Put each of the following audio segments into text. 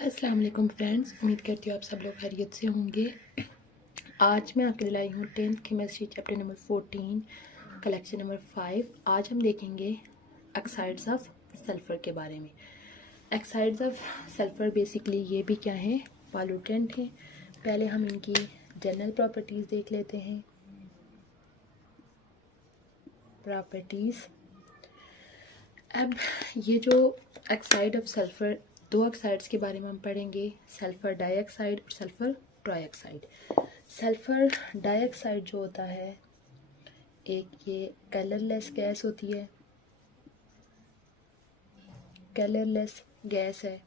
अस्सलाम वालेकुम फ्रेंड्स, उम्मीद करती हूँ आप सब लोग खैरियत से होंगे। आज मैं आपके लिए लाई हूँ 10th chemistry chapter number 14 collection number 5। आज हम देखेंगे ऑक्साइड्स ऑफ सल्फ़र के बारे में। ऑक्साइड्स ऑफ सल्फ़र बेसिकली ये भी क्या है, पॉल्यूटेंट हैं। पहले हम इनकी जनरल प्रॉपर्टीज़ देख लेते हैं। प्रॉपर्टीज़, अब ये जो ऑक्साइड ऑफ सल्फ़र, दो ऑक्साइड्स के बारे में हम पढ़ेंगे, सल्फ़र डाइऑक्साइड और सल्फ़र ट्राइऑक्साइड। सल्फ़र डाइऑक्साइड जो होता है, एक ये कलरलेस गैस होती है, कलरलेस गैस है।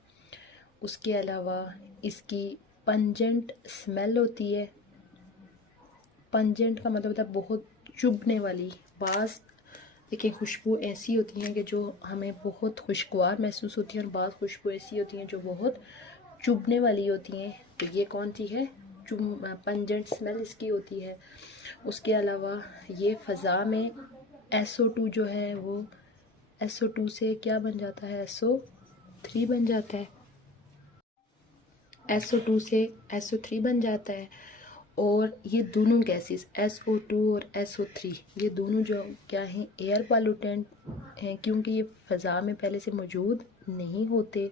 उसके अलावा इसकी पंजेंट स्मेल होती है। पंजेंट का मतलब होता है बहुत चुभने वाली। बाज़ देखिए खुशबू ऐसी होती हैं कि जो हमें बहुत खुशगवार महसूस होती है, और बाज़ खुशबू ऐसी होती हैं जो बहुत चुभने वाली होती हैं। तो ये कौन सी है, पंजेंट स्मेल इसकी होती है। उसके अलावा ये फ़ज़ा में SO2 जो है वो SO2 से क्या बन जाता है, SO3 बन जाता है। SO2 से SO3 बन जाता है। और ये दोनों गैसेस SO2 और SO3 ये दोनों जो क्या हैं, एयर पॉल्यूटेंट हैं, क्योंकि ये फ़ज़ा में पहले से मौजूद नहीं होते।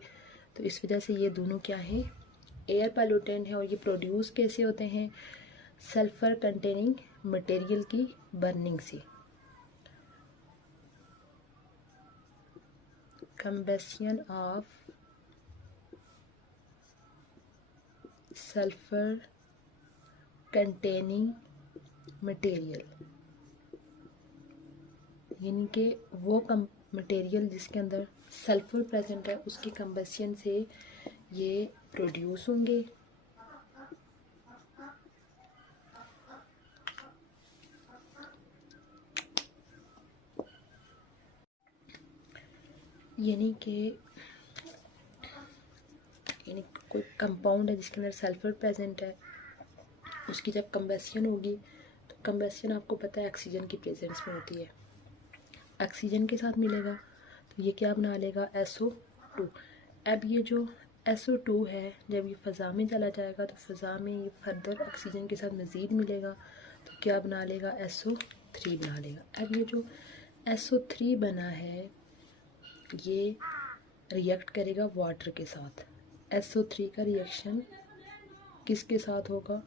तो इस वजह से ये दोनों क्या हैं, एयर पॉल्यूटेंट हैं। और ये प्रोड्यूस कैसे होते हैं, सल्फ़र कंटेनिंग मटेरियल की बर्निंग से, combustion of sulphur containing material, यानी कि वो मटेरियल जिसके अंदर सल्फ़र प्रेजेंट है उसकी कंबस्शन से ये प्रोड्यूस होंगे। यानी कि कोई कंपाउंड है जिसके अंदर सल्फ़र प्रेजेंट है, उसकी जब कंबस्शन होगी तो कंबस्शन आपको पता है ऑक्सीजन की प्रेजेंस में होती है, ऑक्सीजन के साथ मिलेगा तो ये क्या बना लेगा, SO2। अब ये जो SO2 है जब ये फ़ज़ा में चला जाएगा तो फ़ज़ा में ये फर्दर ऑक्सीजन के साथ मज़ीद मिलेगा तो क्या बना लेगा, SO3 बना लेगा। अब ये जो SO3 बना है ये रिएक्ट करेगा वाटर के साथ। SO3 का रिएक्शन किसके साथ होगा,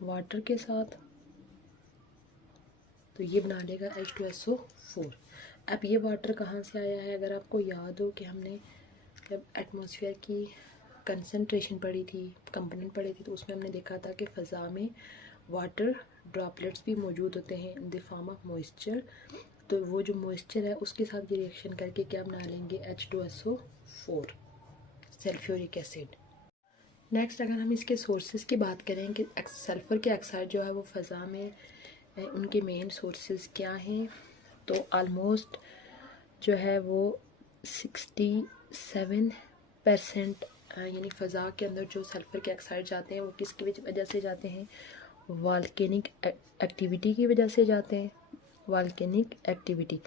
वाटर के साथ। तो ये बना लेगा H2SO4। अब ये वाटर कहाँ से आया है, अगर आपको याद हो कि हमने जब एटमॉस्फेयर की कंसंट्रेशन पढ़ी थी, कंपोनेंट पढ़ी थी, तो उसमें हमने देखा था कि फ़ज़ा में वाटर ड्रॉपलेट्स भी मौजूद होते हैं in the form of moisture. तो वो जो मॉइस्चर है उसके साथ ये रिएक्शन करके क्या बना लेंगे, H2SO4 सल्फ्यूरिक एसिड। नेक्स्ट अगर हम इसके सोर्सेज की बात करें कि सल्फ़र के ऑक्साइड जो है वो फ़ज़ा में उनके मेन सोर्सेज क्या हैं, तो आलमोस्ट जो है वो 67% यानी फ़ज़ा के अंदर जो सल्फ़र के ऑक्साइड जाते हैं वो किसकी वजह से जाते हैं, वॉल्केनिक एक्टिविटी की वजह से जाते हैं। वॉल्केनिक एक्टिविटी,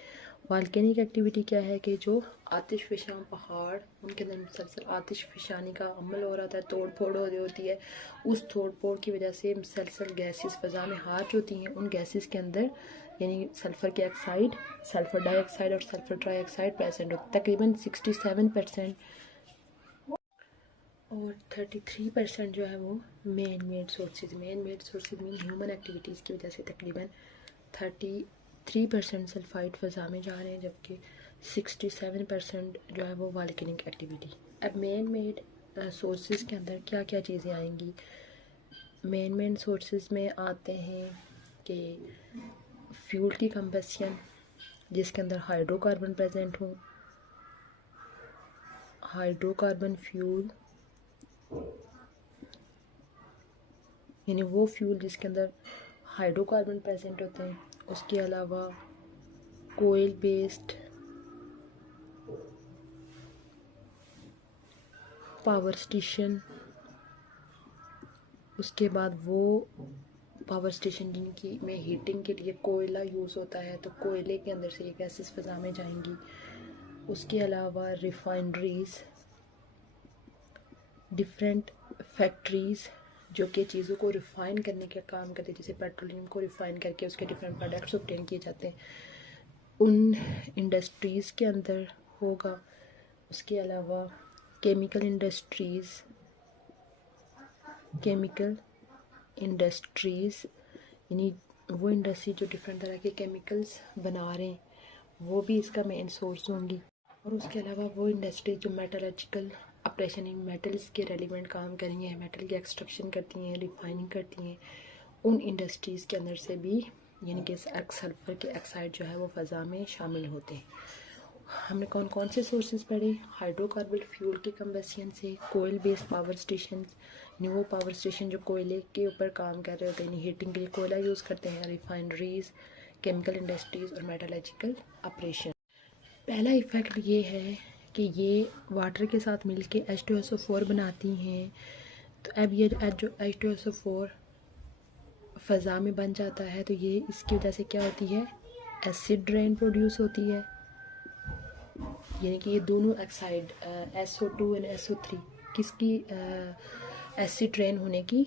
वॉल्केनिक एक्टिविटी क्या है कि जो आतिशफ़िशां पहाड़, उनके अंदर मुसलसल आतिशफ़िशानी का अमल हो रहा था, तोड़ फोड़ हो रही होती है, उस तोड़ फोड़ की वजह से मुसलसल गैसेस फ़ज़ा में हार्ज होती हैं। उन गैसेस के अंदर यानी सल्फ़र के ऑक्साइड, सल्फ़र डाइऑक्साइड और सल्फ़र ट्राइऑक्साइड प्रेजेंट होते, तकरीबन 67% और 33% जो है वो main made sources mean human activities की वजह से तकरीबन 33% सल्फाइड फ़ज़ा में जा रहे हैं, जबकि 67% जो है वो वॉल्केनिक एक्टिविटी। अब मेन मेड सोर्सेज के अंदर क्या क्या चीज़ें आएंगी, मेन सोर्सेज में आते हैं कि फ्यूल की कंबस्शन जिसके अंदर हाइड्रोकार्बन प्रेजेंट हो, हाइड्रोकार्बन फ्यूल यानी वो फ्यूल जिसके अंदर हाइड्रोकार्बन प्रेजेंट होते हैं। उसके अलावा कोयल बेस्ड पावर स्टेशन, उसके बाद वो पावर स्टेशन जिनकी में हीटिंग के लिए कोयला यूज़ होता है, तो कोयले के अंदर से ये गैसेस फ़ज़ा में जाएंगी। उसके अलावा रिफाइनरीज़, डिफरेंट फैक्ट्रीज़ जो कि चीज़ों को रिफ़ाइन करने का काम करते हैं, जैसे पेट्रोलियम को रिफ़ाइन करके उसके डिफरेंट प्रोडक्ट्स ऑब्टेन किए जाते हैं, उन इंडस्ट्रीज़ के अंदर होगा। उसके अलावा केमिकल इंडस्ट्रीज़ यानी वो इंडस्ट्री जो डिफरेंट तरह के केमिकल्स बना रहे हैं, वो भी इसका मेन सोर्स होंगी। और उसके अलावा वो इंडस्ट्री जो मेटलर्जिकल ऑपरेशन इन मेटल्स के रेलिवेंट काम करेंगे, मेटल की एक्सट्रैक्शन करती हैं, रिफाइनिंग करती हैं, उन इंडस्ट्रीज़ के अंदर से भी यानी कि सल्फर के ऑक्साइड जो है वो फ़ज़ा में शामिल होते हैं। हमने कौन कौन से सोर्सेज पढ़े? हाइड्रोकार्बन फ्यूल की कम्बशन से, कोयल बेस्ड पावर स्टेशन यानी वो पावर स्टेशन जो कोयले के ऊपर काम कर रहे होते हैं, हीटिंग के लिए कोयला यूज़ करते हैं, रिफाइनरीज, केमिकल इंडस्ट्रीज़ और मेटलर्जिकल ऑपरेशन। पहला इफ़ेक्ट ये है कि ये वाटर के साथ मिलके H2SO4 बनाती हैं। तो अब ये जो H2SO4 फ़ज़ा में बन जाता है, तो ये इसकी वजह से क्या होती है, एसिड रेन प्रोड्यूस होती है। यानी कि ये दोनों ऑक्साइड SO2 और SO3 किसकी एसिड रेन होने की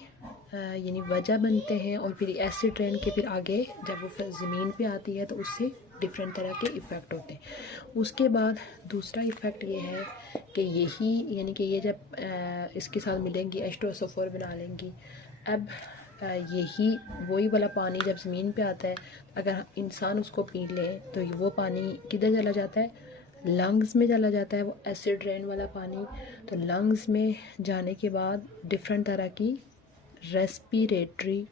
यानी वजह बनते हैं। और फिर एसिड रेन के फिर आगे जब वो ज़मीन पे आती है तो उससे डिफरेंट तरह के इफ़ेक्ट होते हैं। उसके बाद दूसरा इफ़ेक्ट ये है कि यही यानी कि ये जब इसके साथ मिलेंगी H2SO4 बना लेंगी। अब यही वही वाला पानी जब ज़मीन पे आता है, अगर इंसान उसको पी ले तो वो पानी किधर चला जाता है, लंग्स में चला जाता है, वो एसिड रेन वाला पानी। तो लंग्स में जाने के बाद डिफरेंट तरह की रेस्पिरेटरी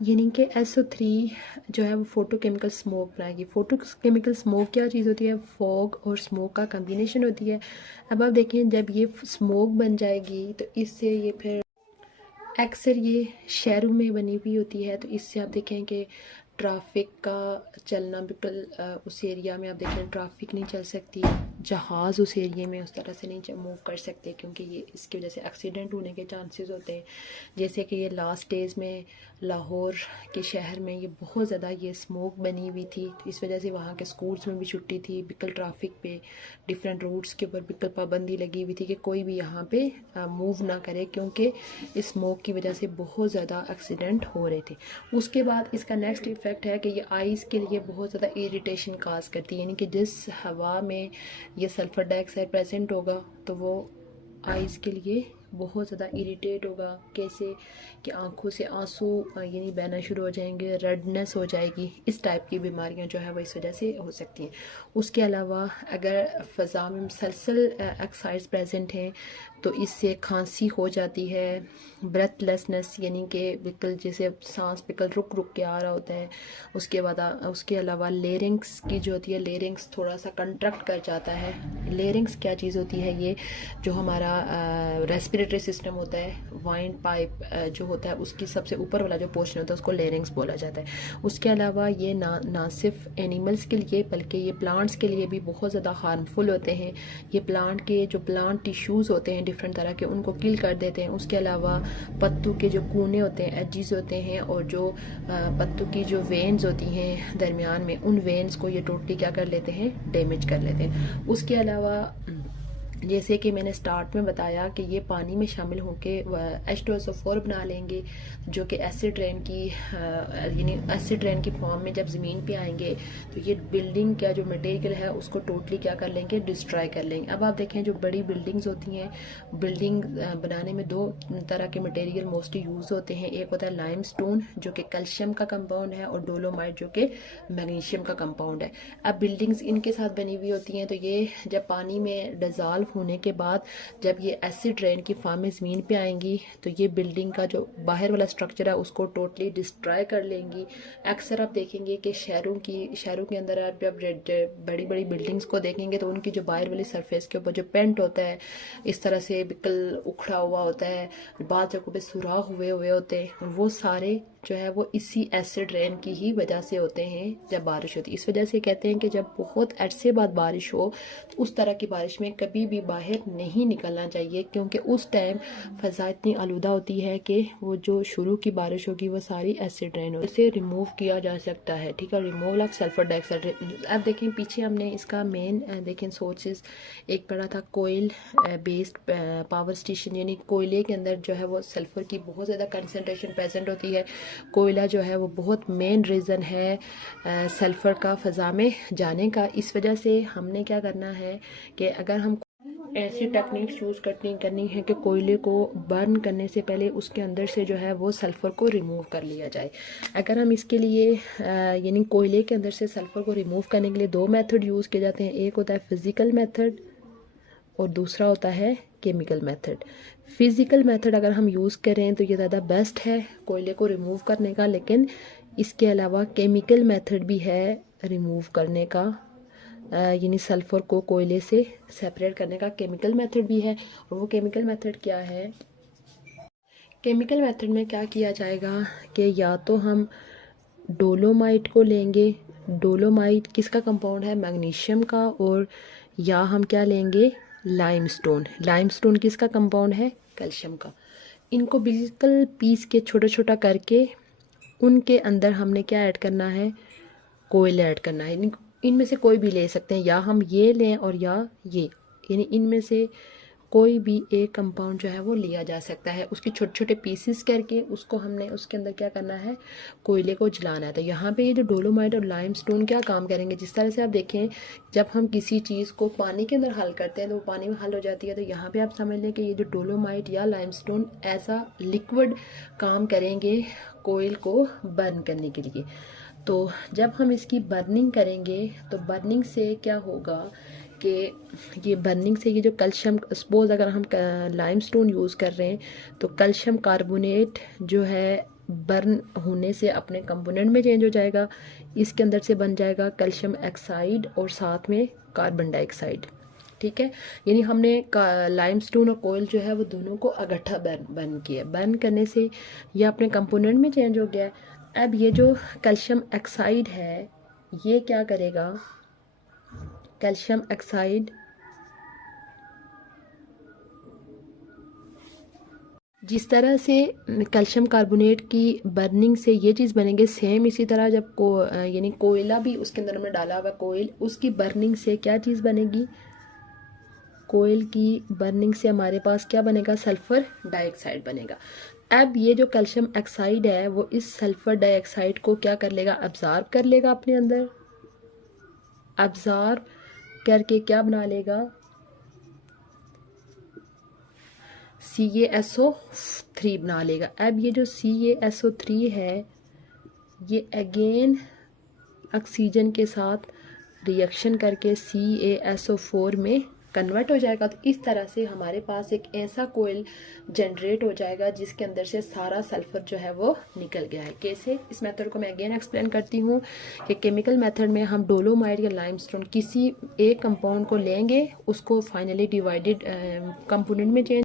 यानी कि SO3 जो है वो फोटोकेमिकल स्मोक बनाएगी। फोटोकेमिकल स्मोक क्या चीज़ होती है, फॉग और स्मोक का कम्बिनेशन होती है। अब आप देखें जब ये स्मोक बन जाएगी तो इससे ये फिर अक्सर ये शहरों में बनी हुई होती है, तो इससे आप देखें कि ट्रैफिक का चलना बिल्कुल उस एरिया में आप देखें ट्रैफिक नहीं चल सकती, जहाज़ उस एरिया में उस तरह से नहीं मूव कर सकते, क्योंकि ये इसकी वजह से एक्सीडेंट होने के चांसेस होते हैं। जैसे कि ये लास्ट डेज़ में लाहौर के शहर में ये बहुत ज़्यादा ये स्मोक बनी हुई थी, तो इस वजह से वहाँ के स्कूल्स में भी छुट्टी थी, बिल्कुल ट्रैफिक पे डिफरेंट रूट्स के ऊपर बिल्कुल पाबंदी लगी हुई थी कि कोई भी यहाँ पे मूव ना करे, क्योंकि इस स्मोक की वजह से बहुत ज़्यादा एक्सीडेंट हो रहे थे। उसके बाद इसका नेक्स्ट इफ़ेक्ट है कि ये आइज़ के लिए बहुत ज़्यादा इरिटेशन काज करती है, यानी कि जिस हवा में ये सल्फ़र डाइऑक्साइड प्रेजेंट होगा तो वो आइज़ के लिए बहुत ज़्यादा इरिटेट होगा। कैसे कि आंखों से आंसू यानी बहना शुरू हो जाएंगे, रेडनेस हो जाएगी, इस टाइप की बीमारियां जो है वो इस वजह से हो सकती हैं। उसके अलावा अगर फ़ज़ा में मुसलसल ऑक्साइड्स प्रेजेंट हैं तो इससे खांसी हो जाती है, ब्रेथलेसनेस यानी कि बिल्कुल जैसे सांस बिल्कुल रुक रुक के आ रहा होता है। उसके बाद उसके अलावा लेरिंग्स की जो होती है, लेरिंग्स थोड़ा सा कंट्रैक्ट कर जाता है। लेरिंग्स क्या चीज़ होती है, ये जो हमारा रेस्पिरेटरी सिस्टम होता है, वाइंड पाइप जो होता है उसकी सबसे ऊपर वाला जो पोर्शन होता है उसको लेरिंग्स बोला जाता है। उसके अलावा ये ना सिर्फ एनिमल्स के लिए बल्कि ये प्लांट्स के लिए भी बहुत ज़्यादा हार्मफुल होते हैं। ये प्लांट के जो प्लांट टिश्यूज़ होते हैं डिफरेंट तरह के, उनको किल कर देते हैं। उसके अलावा पत्तों के जो कोने होते हैं, एजिस होते हैं, और जो पत्तों की जो वेन्स होती हैं दरमियान में, उन वेन्स को ये टोटली क्या कर लेते हैं, डैमेज कर लेते हैं। उसके अलावा जैसे कि मैंने स्टार्ट में बताया कि ये पानी में शामिल होकर H2SO4 बना लेंगे, जो कि एसिड रेन की यानी एसिड रेन की फॉर्म में जब ज़मीन पे आएंगे तो ये बिल्डिंग का जो मटेरियल है उसको टोटली क्या कर लेंगे, डिस्ट्रॉय कर लेंगे। अब आप देखें जो बड़ी बिल्डिंग्स होती हैं, बिल्डिंग बनाने में दो तरह के मटेरियल मोस्टली यूज़ होते हैं। एक होता है लाइमस्टोन जो कि कैल्शियम का कंपाउंड है, और डोलोमाइट जो कि मैग्नीशियम का कंपाउंड है। अब बिल्डिंग्स इनके साथ बनी हुई होती हैं, तो ये जब पानी में डिज़ोल्व होने के बाद जब ये एसिड रेन की फॉर्म में ज़मीन पे आएंगी तो ये बिल्डिंग का जो बाहर वाला स्ट्रक्चर है उसको टोटली डिस्ट्रॉय कर लेंगी। अक्सर आप देखेंगे कि शहरों के अंदर आप जब बड़ी बड़ी बिल्डिंग्स को देखेंगे तो उनकी जो बाहर वाली सरफेस के ऊपर जो पेंट होता है इस तरह से बिल्कुल उखड़ा हुआ होता है, बाद जगहों पे सुराख हुए हुए होते हैं, वो सारे जो है वो इसी एसिड रेन की ही वजह से होते हैं जब बारिश होती है। इस वजह से कहते हैं कि जब बहुत अरसे बाद बारिश हो तो उस तरह की बारिश में कभी भी भी बाहर नहीं निकलना चाहिए, क्योंकि उस टाइम फ़ज़ा इतनी आलूदा होती है कि वो जो शुरू की बारिश होगी वो सारी एसिड रेन हो, इसे रिमूव किया जा सकता है। ठीक है, रिमूवल ऑफ सल्फर डाइऑक्साइड। अब देखें पीछे हमने इसका मेन देखें सोर्सेज एक पढ़ा था, कोयल बेस्ड पावर स्टेशन, यानी कोयले के अंदर जो है वो सल्फ़र की बहुत ज़्यादा कंसनट्रेशन प्रेजेंट होती है। कोयला जो है वो बहुत मेन रीज़न है सल्फ़र का फ़ज़ा में जाने का। इस वजह से हमने क्या करना है कि अगर हम ऐसी टेक्निक्स यूज़ करनी है कि कोयले को बर्न करने से पहले उसके अंदर से जो है वो सल्फ़र को रिमूव कर लिया जाए। अगर हम इसके लिए यानी कोयले के अंदर से सल्फ़र को रिमूव करने के लिए दो मेथड यूज़ किए जाते हैं। एक होता है फ़िज़िकल मेथड और दूसरा होता है केमिकल मेथड। फ़िज़िकल मेथड अगर हम यूज़ करें तो ये ज़्यादा बेस्ट है कोयले को रिमूव करने का, लेकिन इसके अलावा केमिकल मेथड भी है रिमूव करने का, यानी सल्फ़र को कोयले से सेपरेट करने का केमिकल मेथड भी है। और वो केमिकल मेथड क्या है? केमिकल मेथड में क्या किया जाएगा कि या तो हम डोलोमाइट को लेंगे, डोलोमाइट किसका कंपाउंड है? मैग्नीशियम का। और या हम क्या लेंगे? लाइमस्टोन। लाइमस्टोन किसका कंपाउंड है? कैल्शियम का। इनको बिल्कुल पीस के छोटा छोटा करके उनके अंदर हमने क्या ऐड करना है? कोयल ऐड करना है। इनमें से कोई भी ले सकते हैं, या हम ये लें और या ये, यानी इनमें से कोई भी एक कंपाउंड जो है वो लिया जा सकता है। उसके छोटे छोटे पीसेस करके उसको हमने उसके अंदर क्या करना है? कोयले को जलाना है। तो यहाँ पे ये जो डोलोमाइट और लाइमस्टोन क्या काम करेंगे? जिस तरह से आप देखें जब हम किसी चीज़ को पानी के अंदर हल करते हैं तो वो पानी में हल हो जाती है, तो यहाँ पे आप समझ लें कि ये जो डोलोमाइट या लाइमस्टोन ऐसा लिक्विड काम करेंगे कोयल को बर्न करने के लिए। तो जब हम इसकी बर्निंग करेंगे तो बर्निंग से क्या होगा कि ये बर्निंग से ये जो कैल्शियम, सपोज अगर हम लाइमस्टोन यूज़ कर रहे हैं तो कैल्शियम कार्बोनेट जो है बर्न होने से अपने कंपोनेंट में चेंज हो जाएगा। इसके अंदर से बन जाएगा कैल्शियम ऑक्साइड और साथ में कार्बन डाइऑक्साइड। ठीक है, यानी हमने लाइमस्टोन और कोयल जो है वो दोनों को इकट्ठा बर्न किया। बर्न करने से ये अपने कंपोनेंट में चेंज हो गया। अब ये जो कैल्शियम ऑक्साइड है ये क्या करेगा? कैल्शियम ऑक्साइड जिस तरह से कैल्शियम कार्बोनेट की बर्निंग से ये चीज़ बनेंगे, सेम इसी तरह जब यानी कोयला भी उसके अंदर हमने डाला हुआ कोयल, उसकी बर्निंग से क्या चीज़ बनेगी? कोयल की बर्निंग से हमारे पास क्या बनेगा? सल्फ़र डाइऑक्साइड बनेगा। अब ये जो कैल्शियम ऑक्साइड है वो इस सल्फ़र डाइऑक्साइड को क्या कर लेगा? अब्ज़ॉर्ब कर लेगा अपने अंदर। अब्ज़ॉर्ब करके क्या बना लेगा? CaSO3 बना लेगा। अब ये जो CaSO3 है ये अगेन ऑक्सीजन के साथ रिएक्शन करके CaSO4 में कन्वर्ट हो जाएगा। तो इस तरह से हमारे पास एक ऐसा कोयल जनरेट हो जाएगा जिसके अंदर से सारा सल्फर जो है वो निकल गया है। कैसे? इस मेथड को मैं अगेन एक्सप्लेन करती हूँ कि केमिकल मेथड में हम डोलोमाइट या लाइमस्टोन किसी एक कंपाउंड को लेंगे, उसको फाइनली डिवाइडेड कंपोनेंट में चेंज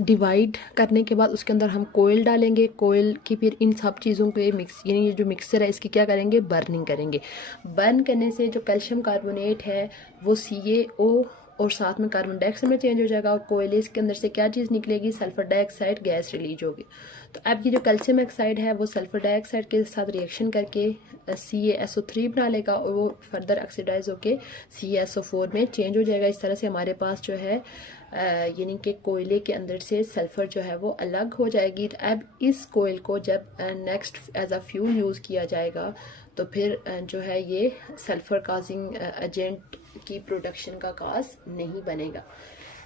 डिवाइड करने के बाद उसके अंदर हम कोयल डालेंगे। कोयल की फिर इन सब चीज़ों के मिक्स, यानी ये जो मिक्सर है इसकी क्या करेंगे? बर्निंग करेंगे। बर्न करने से जो कैल्शियम कार्बोनेट है वो CaO और साथ में कार्बन डाइऑक्साइड में चेंज हो जाएगा और कोयले इसके अंदर से क्या चीज़ निकलेगी? सल्फर डाइऑक्साइड गैस रिलीज होगी। तो अब ये जो कैल्शियम ऑक्साइड है वो सल्फर डाइऑक्साइड के साथ रिएक्शन करके CaSO3 बना लेगा और वो फर्दर ऑक्सीडाइज होके CaSO4 में चेंज हो जाएगा। इस तरह से हमारे पास जो है यानी कि कोयले के अंदर से सल्फ़र जो है वो अलग हो जाएगी। तो अब इस कोयल को जब next as a fuel use किया जाएगा तो फिर जो है ये सल्फ़र काजिंग एजेंट की प्रोडक्शन का काज नहीं बनेगा।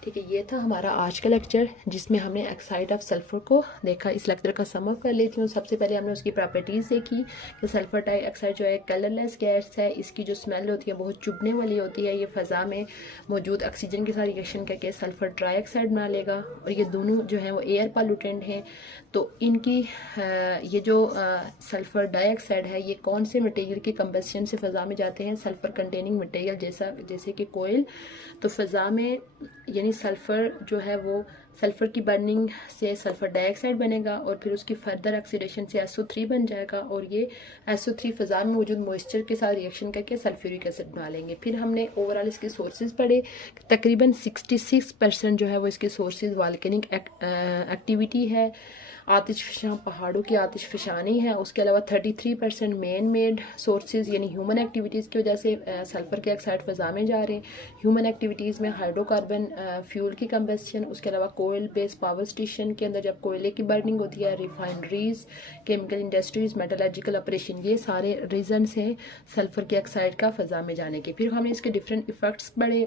ठीक है, ये था हमारा आज का लेक्चर जिसमें हमने ऑक्साइड ऑफ सल्फ़र को देखा। इस लेक्चर का सम अप कर लेती हूँ। सबसे पहले हमने उसकी प्रॉपर्टीज़ देखी कि सल्फ़र डाइऑक्साइड जो है कलरलेस गैस है, इसकी जो स्मेल होती है बहुत चुभने वाली होती है। ये फ़ज़ा में मौजूद ऑक्सीजन के साथ रिएक्शन करके सल्फ़र डाइऑक्साइड बना लेगा और ये दोनों जो है वो एयर पॉल्यूटेंट हैं। तो इनकी ये जो सल्फ़र डाइऑक्साइड है ये कौन से मटेरियल की कंबस्शन से फ़ज़ा में जाते हैं? सल्फ़र कंटेनिंग मटेरियल जैसे कि कोयल। तो फ़ज़ा में यानी सल्फ़र जो है वो सल्फ़र की बर्निंग से सल्फ़र डाइऑक्साइड बनेगा और फिर उसकी फर्दर ऑक्सीडेशन से SO3 बन जाएगा और ये SO3 फ़ज़ा में मौजूद मॉइस्चर के साथ रिएक्शन करके सल्फ्यूरिक एसिड बना लेंगे। फिर हमने ओवरऑल इसके सोर्सेज पढ़े, तकरीबन 66% जो है वो इसके सोर्सेज वॉल्केनिक एक्टिविटी है, आतिशफ़शां पहाड़ों की आतिशफ़शानी है। उसके अलावा 33% मैन मेड सोर्सेज यानी ह्यूमन एक्टिविटीज़ की वजह से सल्फ़र के ऑक्साइड फ़ज़ा में जा रहे हैं। ह्यूमन एक्टिविटीज़ में हाइड्रोकार्बन फ्यूल की कंबस्शन, उसके अलावा कोयल बेस्ड पावर स्टेशन के अंदर जब कोयले की बर्निंग होती है, refineries, chemical industries, metallurgical operation, ये सारे रीजंस हैं सल्फ़र के ऑक्साइड का फ़ज़ा में जाने के। फिर हमने इसके डिफरेंट इफ़ेक्ट्स पढ़े,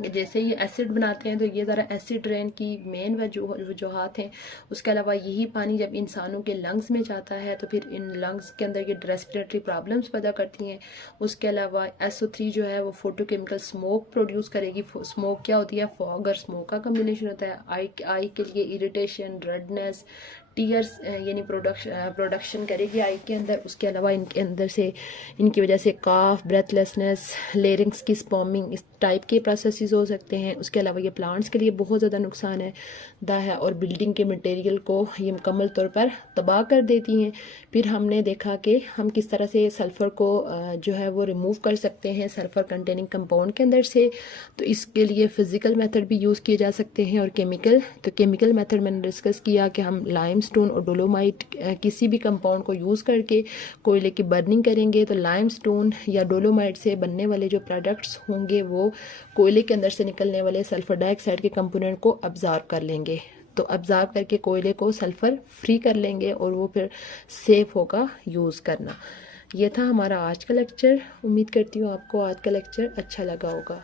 जैसे ये एसिड बनाते हैं तो ये ज़रा एसिड रेन की मेन वजूहात हैं। उसके अलावा यही पानी जब इंसानों के लंग्स में जाता है तो फिर इन लंग्स के अंदर ये रेस्पिरेटरी प्रॉब्लम्स पैदा करती हैं। उसके अलावा SO3 जो है वो फोटोकेमिकल स्मोक प्रोड्यूस करेगी। स्मोक क्या होती है? फॉग और स्मोक का कम्बिनेशन होता है। आई के लिए इरिटेशन, रेडनेस, टीयर्स यानी प्रोडक्शन करेगी आई के अंदर। उसके अलावा इनके अंदर से इनकी वजह से काफ, ब्रेथलेसनेस, लेरिंग्स की स्पॉमिंग, इस टाइप के प्रोसेसेस हो सकते हैं। उसके अलावा ये प्लांट्स के लिए बहुत ज़्यादा नुकसान है और बिल्डिंग के मटेरियल को ये मुकम्मल तौर पर तबाह कर देती हैं। फिर हमने देखा कि हम किस तरह से सल्फ़र को जो है वो रिमूव कर सकते हैं सल्फ़र कंटेनिंग कंपाउंड के अंदर से। तो इसके लिए फ़िज़िकल मेथड भी यूज़ किए जा सकते हैं और केमिकल। तो केमिकल मेथड मैंने डिस्कस किया कि हम लाइमस्टोन और डोलोमाइट किसी भी कंपाउंड को यूज़ करके कोयले की बर्निंग करेंगे तो लाइमस्टोन या डोलोमाइट से बनने वाले जो प्रोडक्ट्स होंगे वो कोयले के अंदर से निकलने वाले सल्फ़र डाइऑक्साइड के कंपोनेंट को अब्ज़ॉर्ब कर लेंगे। तो अब्ज़ॉर्ब करके कोयले को सल्फ़र फ्री कर लेंगे और वो फिर सेफ़ होगा यूज़ करना। ये था हमारा आज का लेक्चर। उम्मीद करती हूँ आपको आज का लेक्चर अच्छा लगा होगा।